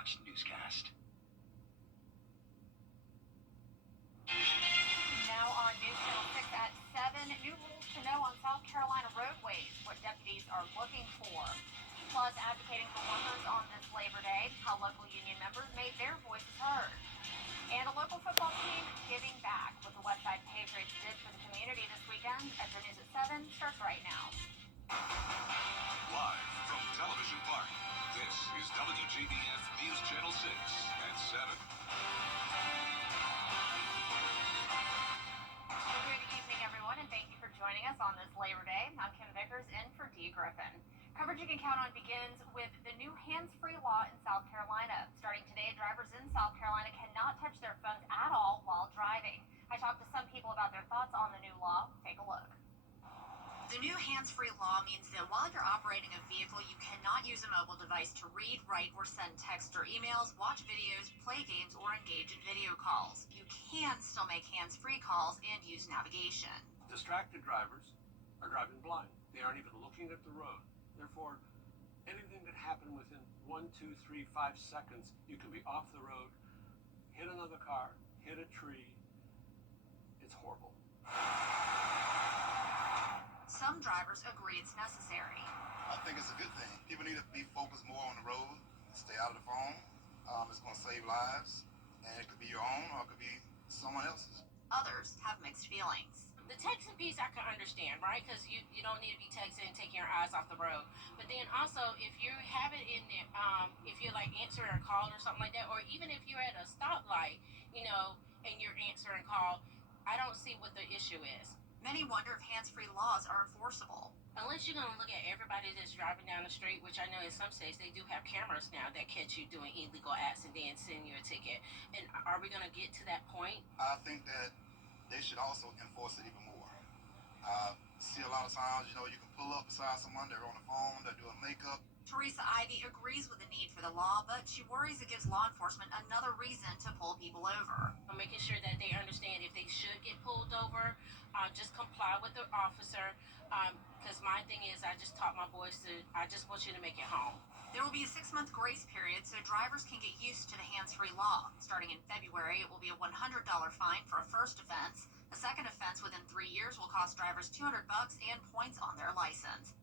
Watch newscast. Now on News Channel 6 at 7, new rules to know on South Carolina roadways, what deputies are looking for. Plus, advocating for workers on this Labor Day, how local union members made their voices heard. And a local football team giving back what the Westside Patriots did for the community this weekend. As the news at 7 starts right now. Live from Television Park, this is WJBF News Channel 6 at 7. Good evening, everyone, and thank you for joining us on this Labor Day. I'm Kim Vickers in for Dee Griffin. Coverage you can count on begins with the new hands-free law in South Carolina. Starting today, drivers in South Carolina cannot touch their phones at all while driving. I talked to some people about their thoughts on the new law. Take a look. The new hands-free law means that while you're operating a vehicle, you cannot use a mobile device to read, write, or send text or emails, watch videos, play games, or engage in video calls. You can still make hands-free calls and use navigation. Distracted drivers are driving blind. They aren't even looking at the road. Therefore, anything that happened within 1, 2, 3, 5 seconds, you can be off the road, hit another car, hit a tree. It's horrible. Some drivers agree it's necessary. I think it's a good thing. People need to be focused more on the road, stay out of the phone. It's going to save lives, and it could be your own or it could be someone else's. Others have mixed feelings. The texting piece I can understand, right? Because you don't need to be texting and taking your eyes off the road. But then also, if you have it in there, if you're like answering a call or something like that, or even if you're at a stoplight, and you're answering a call, I don't see what the issue is. Many wonder if hands-free laws are enforceable. Unless you're going to look at everybody that's driving down the street, which I know in some states they do have cameras now that catch you doing illegal acts and then send you a ticket. And are we going to get to that point? I think that they should also enforce it even more. I see a lot of times, you can pull up beside someone, they're on the phone, they're doing makeup. Teresa Ivy agrees with the need for the law, but she worries it gives law enforcement another reason to pull people over. I'm making sure that they understand if they should get pulled over, just comply with the officer. Because my thing is, I just taught my boys I just want you to make it home. There will be a 6-month grace period so drivers can get used to the hands-free law. Starting in February, it will be a $100 fine for a first offense. A second offense within 3 years will cost drivers $200 and points on their license.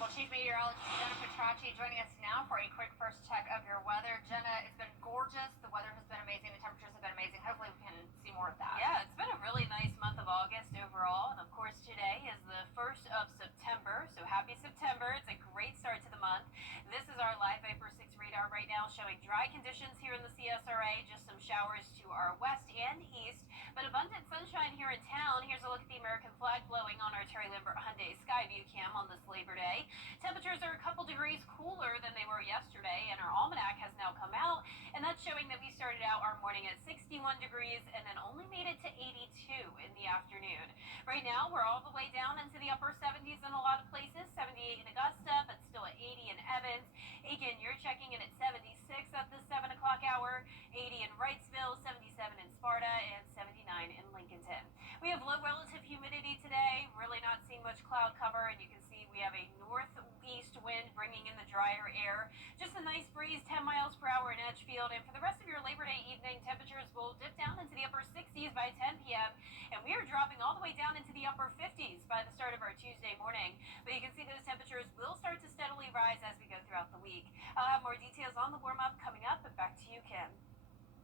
Well, Chief Meteorologist Jenna Petracci joining us now for a quick first check of your weather. Jenna, it's been gorgeous. The weather has been amazing. The temperatures have been amazing. Hopefully we can see more of that. Yeah, it's been a really nice month of August overall. And of course, today is the 1st of September. So happy September. It's a great start to the month. This is our live Vapor 6 radar right now showing dry conditions here in the CSRA. Just some showers to our west and east, but abundant sunshine here in town. Here's a look at the American flag blowing on our Terry Lambert Hyundai Skyview cam on this Labor Day. Temperatures are a couple degrees cooler than they were yesterday, and our almanac has now come out, and that's showing that we started out our morning at 61 degrees and then only made it to 82 in the afternoon. Right now, we're all the way down into the upper 70s in a lot of places, 78 in Augusta, but still at 80 in Evans. Aiken, you're checking in at 76 at the 7 o'clock hour, 80 in Wrightsville, 77 in Sparta, and 79 in Lincolnton. We have low relative humidity today, really not seeing much cloud cover, and you can see we have a northeast wind bringing in the drier air. Just a nice breeze, 10 miles per hour in Edgefield, and for the rest of your Labor Day evening, temperatures will dip down into the upper 60s by 10 p.m., and we are dropping all the way down into the upper 50s by the start of our Tuesday morning. But you can see those temperatures will start to steadily rise as we go throughout the week. I'll have more details on the warm-up coming up, but back to you, Kim.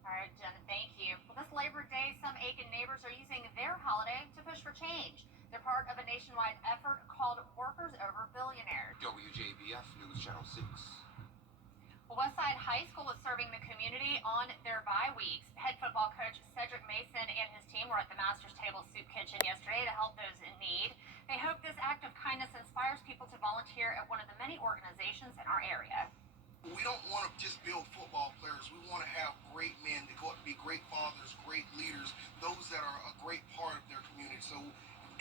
All right, Jenna, thank you. Well, this Labor Day, some Aiken neighbors are using their holiday to push for change. They're part of a nationwide effort called Workers Over Billionaires. WJBF News Channel 6. Well, Westside High School is serving the community on their bye weeks. Head football coach Cedric Mason and his team were at the Master's Table Soup Kitchen yesterday to help those in need. They hope this act of kindness inspires people to volunteer at one of the many organizations in our area. We don't want to just build football players. We want to have great men that go out to be great fathers, great leaders, those that are a great part of their community. So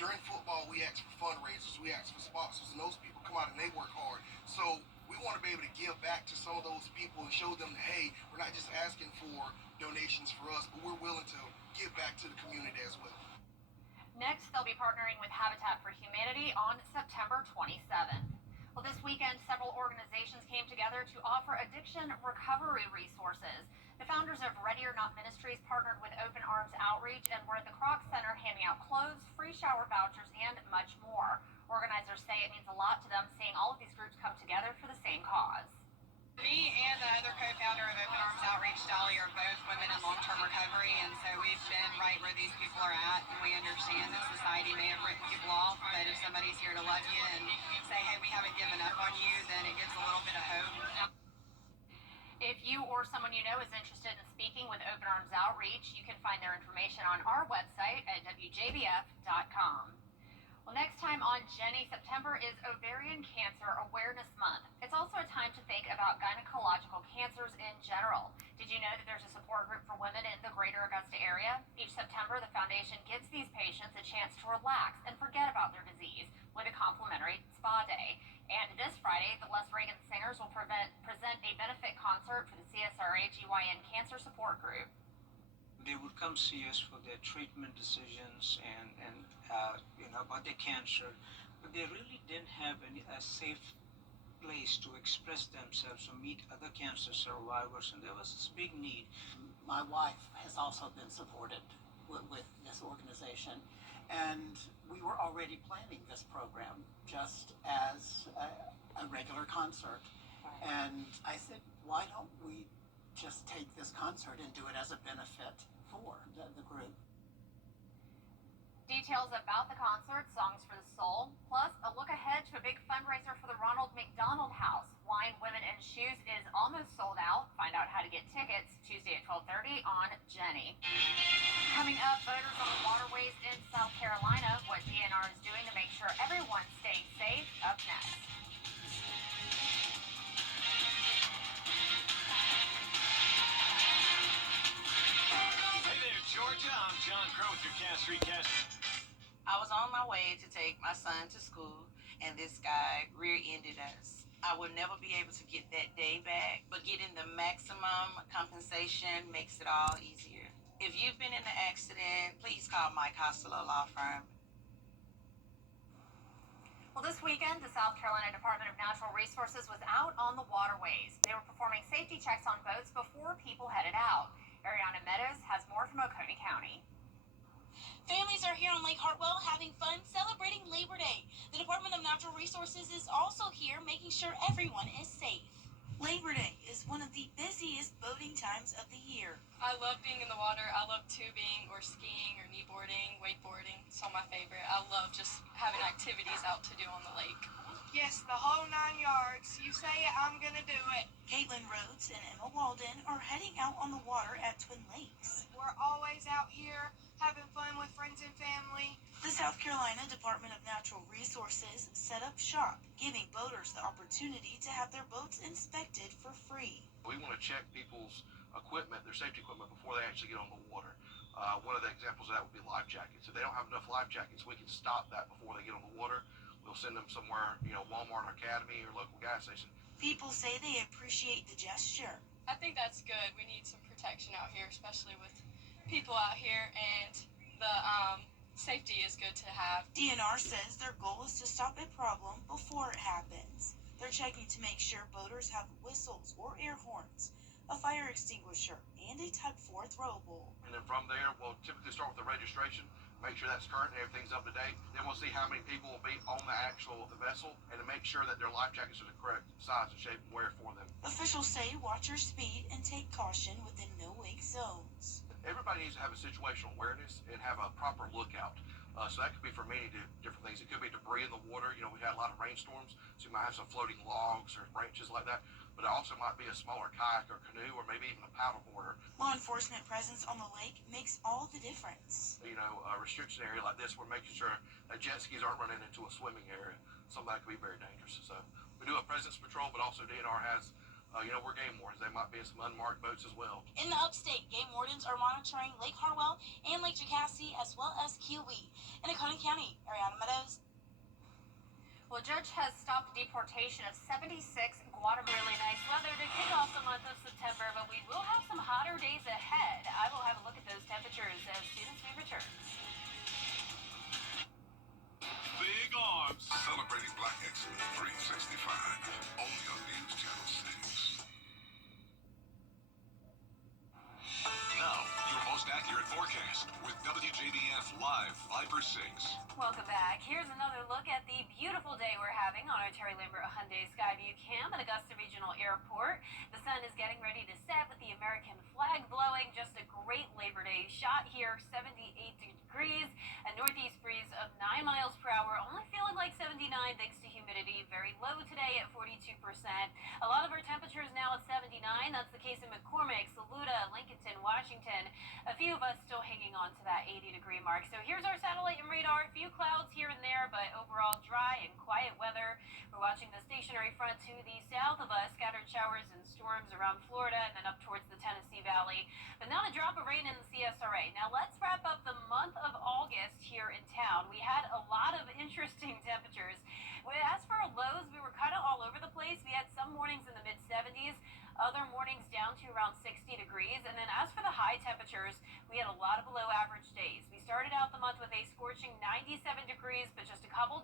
during football, we ask for fundraisers, we ask for sponsors, and those people come out and they work hard. So we want to be able to give back to some of those people and show them that, hey, we're not just asking for donations for us, but we're willing to give back to the community as well. Next, they'll be partnering with Habitat for Humanity on September 27th. Well, this weekend, several organizations organizations came together to offer addiction recovery resources. The founders of Ready or Not Ministries partnered with Open Arms Outreach and were at the Kroc Center handing out clothes, free shower vouchers, and much more. Organizers say it means a lot to them seeing all of these groups come together for the same cause. Me and the other co-founder of Open Arms Outreach, Dolly, are both women in long-term recovery, and so we've been right where these people are at, and we understand that society may have written people off, but if somebody's here to love you and say, hey, we haven't given up on you, then it gives a little bit of hope. If you or someone you know is interested in speaking with Open Arms Outreach, you can find their information on our website at WJBF.com. Well, next time on Jenny, September is Ovarian Cancer Awareness Month. It's also a time to think about gynecological cancers in general. Did you know that there's a support group for women in the greater Augusta area? Each September, the foundation gives these patients a chance to relax and forget about their disease with a complimentary spa day. And this Friday, the Les Reagan Singers will present a benefit concert for the CSRA GYN Cancer Support Group. They would come see us for their treatment decisions and about their cancer, but they really didn't have a safe place to express themselves or meet other cancer survivors, and there was this big need. My wife has also been supported with this organization, and we were already planning this program just as a regular concert. And I said, why don't we just take this concert and do it as a benefit for the group? Details about the concert, Songs for the Soul, plus a look ahead to a big fundraiser for the Ronald McDonald House. Wine, Women, and Shoes is almost sold out. Find out how to get tickets Tuesday at 12:30 on Jenny. Coming up, voters on the waterways in South Carolina, what DNR is doing to make sure everyone stays safe, up next. Hey there, Georgia. I'm John Crow with your Cast Recast. I was on my way to take my son to school, and this guy rear-ended us. I will never be able to get that day back, but getting the maximum compensation makes it all easier. If you've been in an accident, please call Mike Costello Law Firm. Well, this weekend, the South Carolina Department of Natural Resources was out on the waterways. They were performing safety checks on boats before people headed out. Ariana Meadows has more from Oconee County. Families are here on Lake Hartwell having fun celebrating Labor Day. The Department of Natural Resources is also here making sure everyone is safe. Labor Day is one of the busiest boating times of the year. I love being in the water. I love tubing or skiing or kneeboarding, wakeboarding. It's all my favorite. I love just having activities out to do on the lake. Yes, the whole 9 yards. You say it, I'm gonna do it. Caitlin Rhodes and Emma Walden are heading out on the water at Twin Lakes. We're always out here having fun with friends and family. The South Carolina Department of Natural Resources set up shop, giving boaters the opportunity to have their boats inspected for free. We want to check people's equipment, their safety equipment, before they actually get on the water. One of the examples of that would be life jackets. If they don't have enough life jackets, we can stop that before they get on the water. We'll send them somewhere, Walmart or Academy or local gas station. People say they appreciate the gesture. I think that's good. We need some protection out here, especially with people out here, and the safety is good to have. DNR says their goal is to stop a problem before it happens. They're checking to make sure boaters have whistles or air horns, a fire extinguisher, and a Type 4 throwable. And then from there, we'll typically start with the registration, make sure that's current and everything's up to date. Then we'll see how many people will be on the actual vessel and to make sure that their life jackets are the correct size and shape and wear for them. Officials say watch your speed and take caution within no-wake zones. Everybody needs to have a situational awareness and have a proper lookout. So that could be for many different things. It could be debris in the water. We've had a lot of rainstorms, so you might have some floating logs or branches like that. But it also might be a smaller kayak or canoe or maybe even a paddleboarder. Law enforcement presence on the lake makes all the difference. A restriction area like this, we're making sure that jet skis aren't running into a swimming area. Some of that could be very dangerous. So we do a presence patrol, but also DNR has we're game wardens. They might be in some unmarked boats as well. In the upstate, game wardens are monitoring Lake Hartwell and Lake Jocassee as well as Kiowee. In Oconee County, Ariana Meadows. Well, a judge has stopped the deportation of 76 Guatemalan. Really nice weather to kick off the month of September, but we will have some hotter days ahead. I will have a look at those temperatures as soon as we return. Big Arms. Celebrating Black Excellence 365. Only on News Upper 6. Welcome back. Here's another look at the beautiful day we're having on our Terry Lambert Hyundai Skyview Cam at Augusta Regional Airport. The sun is getting ready to set with the American flag blowing. Just a great Labor Day shot here. 78 degrees, a northeast breeze of 9 miles per hour. Only feeling like 79 thanks to humidity. Very low today at 42%. A lot of our temperatures now at 79. That's the case in McCormick, Saluda, Lincolnton, Washington. A few of us still hanging on to that 80-degree mark. So here's our satellite and radar. A few clouds here and there, but overall dry and quiet weather. We're watching the stationary front to the south of us. Scattered showers and storms around Florida and then up towards the Tennessee Valley. But not a drop of rain in the CSRA. Now let's wrap up the month of August here in town. We had a lot of interesting temperatures. As for our lows, we were kind of all over the place. We had some mornings in the mid-70s, other mornings down to around 60 degrees. And then as for the high temperatures, we had a lot of below average days. We started out the month with a scorching 97 degrees, but just a couple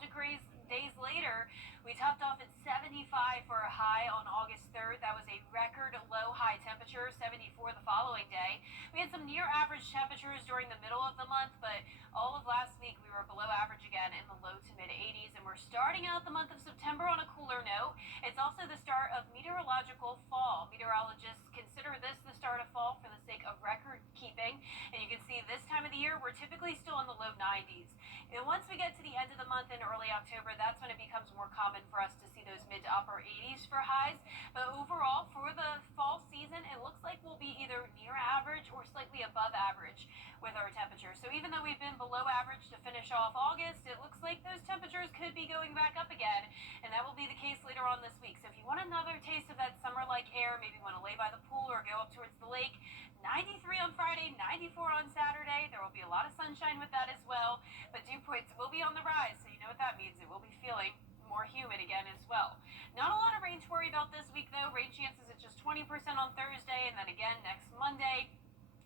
days later, we topped off at 75 for a high on August 3rd. That was a record low high temperature, 74 the following day. We had some near average temperatures during the middle of the month, but all of last week we were below average again in the low to mid 80s, and we're starting out the month of September on a cooler note. It's also the start of meteorological fall. Meteorologists consider this the start of fall for the sake of record keeping, and you can see this time of the year we're typically still in the low 90s. And once we get to the end of the month in early October, that's when it becomes more common for us to see those mid to upper 80s for highs. But overall, for the fall season, it looks like we'll be either near average or slightly above average with our temperatures. So even though we've been below average to finish off August, it looks like those temperatures could be going back up again, and that will be the case later on this week. So if you want another taste of that summer-like air, maybe want to lay by the pool or go up towards the lake, 93 on Friday, 94 on Saturday. There will be a lot of sunshine with that as well, but dew points will be on the rise, so you know what that means. It will be feeling more humid again as well. Not a lot of rain to worry about this week, though. Rain chances at just 20% on Thursday, and then again next Monday.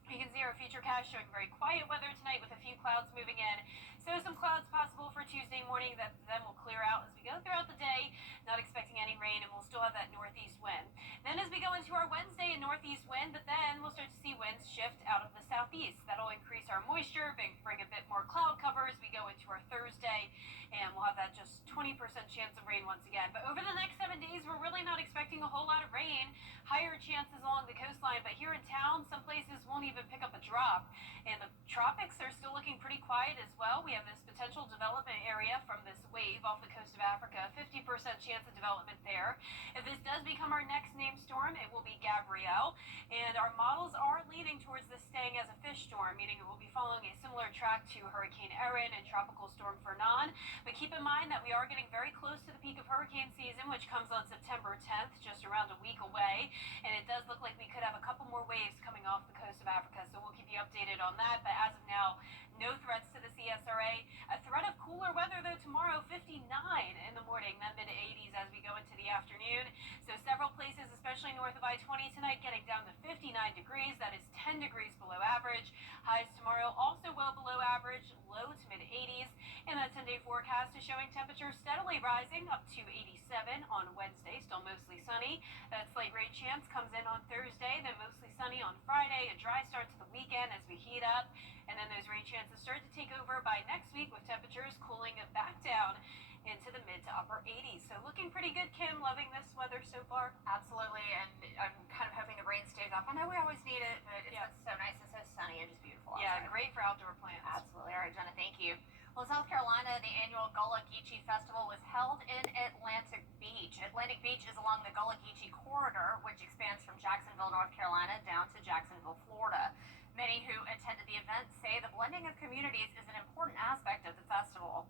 You can see our futurecast showing very quiet weather tonight with a few clouds moving in. So some clouds possible for Tuesday morning that then will clear out as we go throughout the day. Not expecting any rain, and we'll still have that northeast wind. Then as we go into our Wednesday, a northeast wind, but then we'll start to see winds shift out of the southeast. That'll increase our moisture, bring a bit more cloud cover as we go into our Thursday, and we'll have that just 20% chance of rain once again. But over the next 7 days, we're really not expecting a whole lot of rain. Higher chances along the coastline, but here in town, some places won't even pick up a drop. And the tropics are still looking pretty quiet as well. We have this potential development area from this wave off the coast of Africa, 50% chance of development there. If this does become our next named storm, it will be Gabrielle, and our models are leaning towards this staying as a fish storm, meaning it will be following a similar track to Hurricane Erin and Tropical Storm Fernand. But keep in mind that we are getting very close to the peak of hurricane season, which comes on September 10th, just around a week away, and it does look like we could have a couple more waves coming off the coast of Africa, so we'll keep you updated on that. But as of now, no threats to the CSRA. A threat of cooler weather, though, tomorrow, 59 in the morning, then mid-80s as we go into the afternoon. So several places, especially north of I-20 tonight, getting down to 59 degrees. That is 10 degrees below average. Highs tomorrow also well below average, low to mid-80s. And that 10-day forecast is showing temperatures steadily rising up to 87 on Wednesday, still mostly sunny. That slight rain chance comes in on Thursday, then mostly sunny on Friday. A dry start to the weekend as we heat up. And then those rain chances start to take over by next week with temperatures cooling back down into the mid to upper 80s. So looking pretty good, Kim. Loving this weather so far. Absolutely, and I'm kind of hoping the rain stays off. I know we always need it, but it's been so nice and so sunny and just beautiful. Yeah, outside. great for outdoor plants. Absolutely. All right, Jenna, thank you. Well, in South Carolina, the annual Gullah Geechee Festival was held in Atlantic Beach. Atlantic Beach is along the Gullah Geechee corridor, which expands from Jacksonville, North Carolina, down to Jacksonville, Florida. Many who attended the event say the blending of communities is an important aspect of the festival.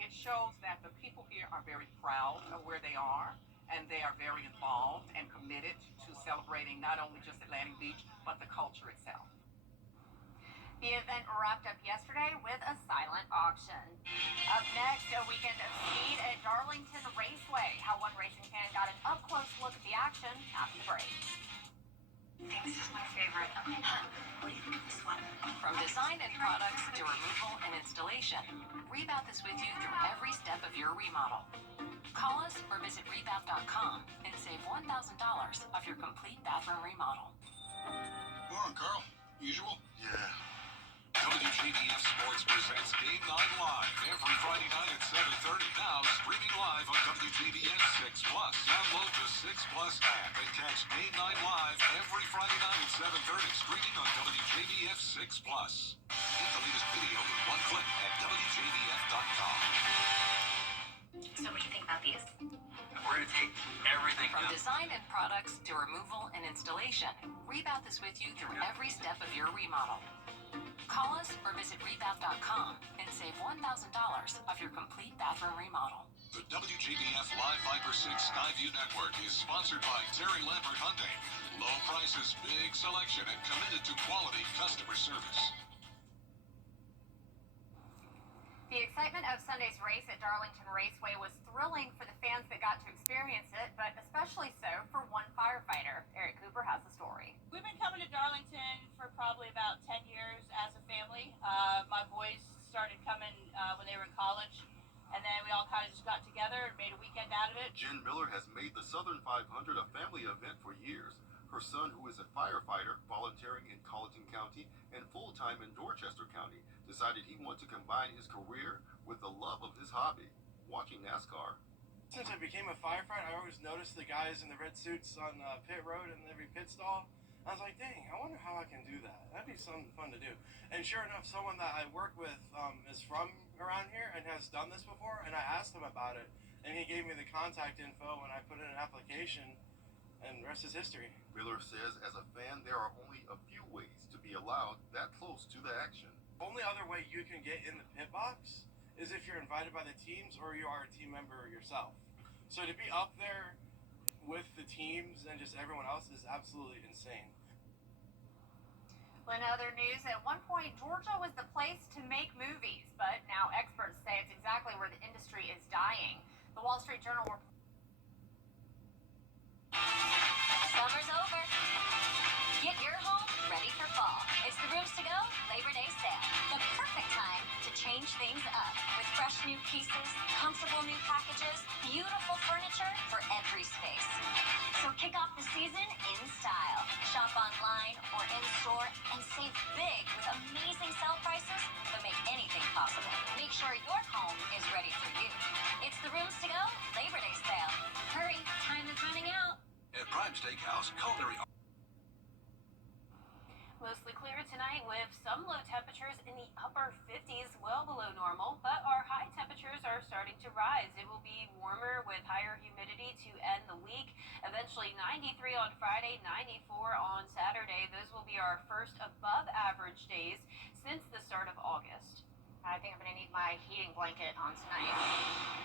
It shows that the people here are very proud of where they are, and they are very involved and committed to celebrating not only just Atlantic Beach, but the culture itself. The event wrapped up yesterday with a silent auction. Up next, a weekend of speed at Darlington Raceway. How one racing fan got an up-close look at the action after the break. I think this is my favorite. What do you think of this one? From design and products to removal and installation, Rebound is with you through every step of your remodel. Call us or visit rebound.com and save $1,000 off your complete bathroom remodel. Morning, Carl. Usual? Yeah. WJBF Sports presents Game 9 Live every Friday night at 7:30. Now streaming live on WJBF 6 Plus. Download the 6 Plus app and catch Game 9 Live every Friday night at 7:30. Streaming on WJBF 6 Plus. Get the latest video in one click at WJBF.com. So what do you think about these? We're going to take everything From design and products to removal and installation, Rebath is with you through every step of your remodel. Call us or visit Rebath.com and save $1,000 off your complete bathroom remodel. The WJBF Live Viper 6 Skyview Network is sponsored by Terry Lambert Hyundai. Low prices, big selection, and committed to quality customer service. The excitement of Sunday's race at Darlington Raceway was thrilling for the fans that got to experience it, but especially so for one firefighter. Eric Cooper has the story. We've been coming to Darlington for probably about 10 years as a family. My boys started coming when they were in college, and then we all kind of just got together and made a weekend out of it. Jen Miller has made the Southern 500 a family event for years. Her son, who is a firefighter, volunteering in Colleton County and full-time in Dorchester County, decided he wanted to combine his career with the love of his hobby, watching NASCAR. Since I became a firefighter, I always noticed the guys in the red suits on pit road and every pit stall. I was like, dang, I wonder how I can do that. That'd be something fun to do. And sure enough, someone that I work with is from around here and has done this before, and I asked him about it, and he gave me the contact info, and I put in an application, and the rest is history. Miller says as a fan, there are only a few ways to be allowed that close to the action. Only other way you can get in the pit box is if you're invited by the teams or you are a team member yourself. So to be up there with the teams and just everyone else is absolutely insane. Well, in other news, at one point, Georgia was the place to make movies, but now experts say it's exactly where the industry is dying. The Wall Street Journal reports. Summer's over. Get your home ready for fall. It's the Rooms to Go Labor Day sale. The perfect time to change things up with fresh new pieces, comfortable new packages, beautiful furniture for every space. So kick off the season in style. Shop online or in-store and save big with amazing sale prices that make anything possible. Make sure your home is ready for you. It's the Rooms to Go Labor Day sale. Hurry, time is running out. At Prime Steakhouse, culinary. Mostly clear tonight with some low temperatures in the upper 50s, well below normal, but our high temperatures are starting to rise. It will be warmer with higher humidity to end the week. Eventually 93 on Friday, 94 on Saturday. Those will be our first above average days since the start of August. I think I'm going to need my heating blanket on tonight.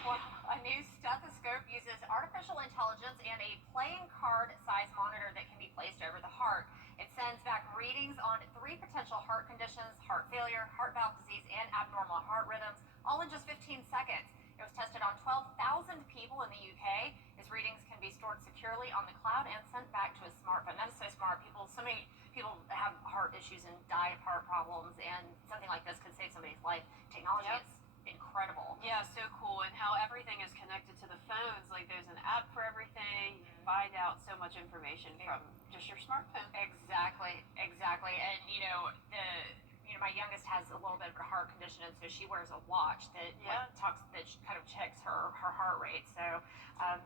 Well, a new stethoscope uses artificial intelligence and a playing card size monitor that can be placed over the heart. It sends back readings on 3 potential heart conditions: heart failure, heart valve disease, and abnormal heart rhythms, all in just 15 seconds. It was tested on 12,000 people in the UK. Its readings can be stored securely on the cloud and sent back to a smartphone. That is so smart. So many people have heart issues and die of heart problems, and something like this could save somebody's life. Technology is incredible. Yeah, so cool. And how everything is connected to the phones. Like there's an app for everything. You can find out so much information from just your smartphone. Exactly. And my youngest has a little bit of a heart condition, and so she wears a watch that kind of checks her heart rate. So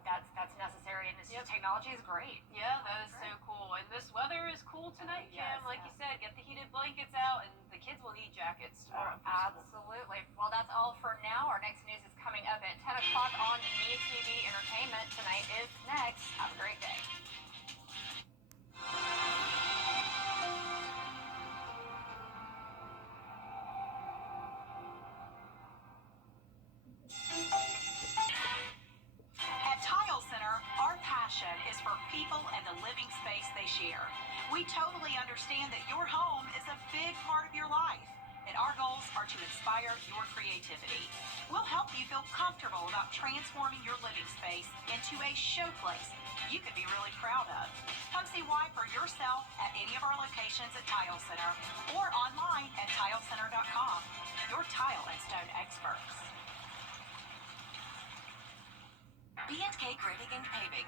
that's necessary, and this technology is great. Yeah, that is so cool. And this weather is cool tonight, Kim. Like you said, get the heated blankets out, and the kids will need jackets tomorrow. Absolutely. Well, that's all for now. Our next news is coming up at 10 o'clock on Me TV Entertainment. Tonight is next. Have a great day. People and the living space they share. We totally understand that your home is a big part of your life, and our goals are to inspire your creativity. We'll help you feel comfortable about transforming your living space into a showplace you could be really proud of. Come see why for yourself at any of our locations at Tile Center or online at tilecenter.com. Your tile and stone experts. B&K Grading and Paving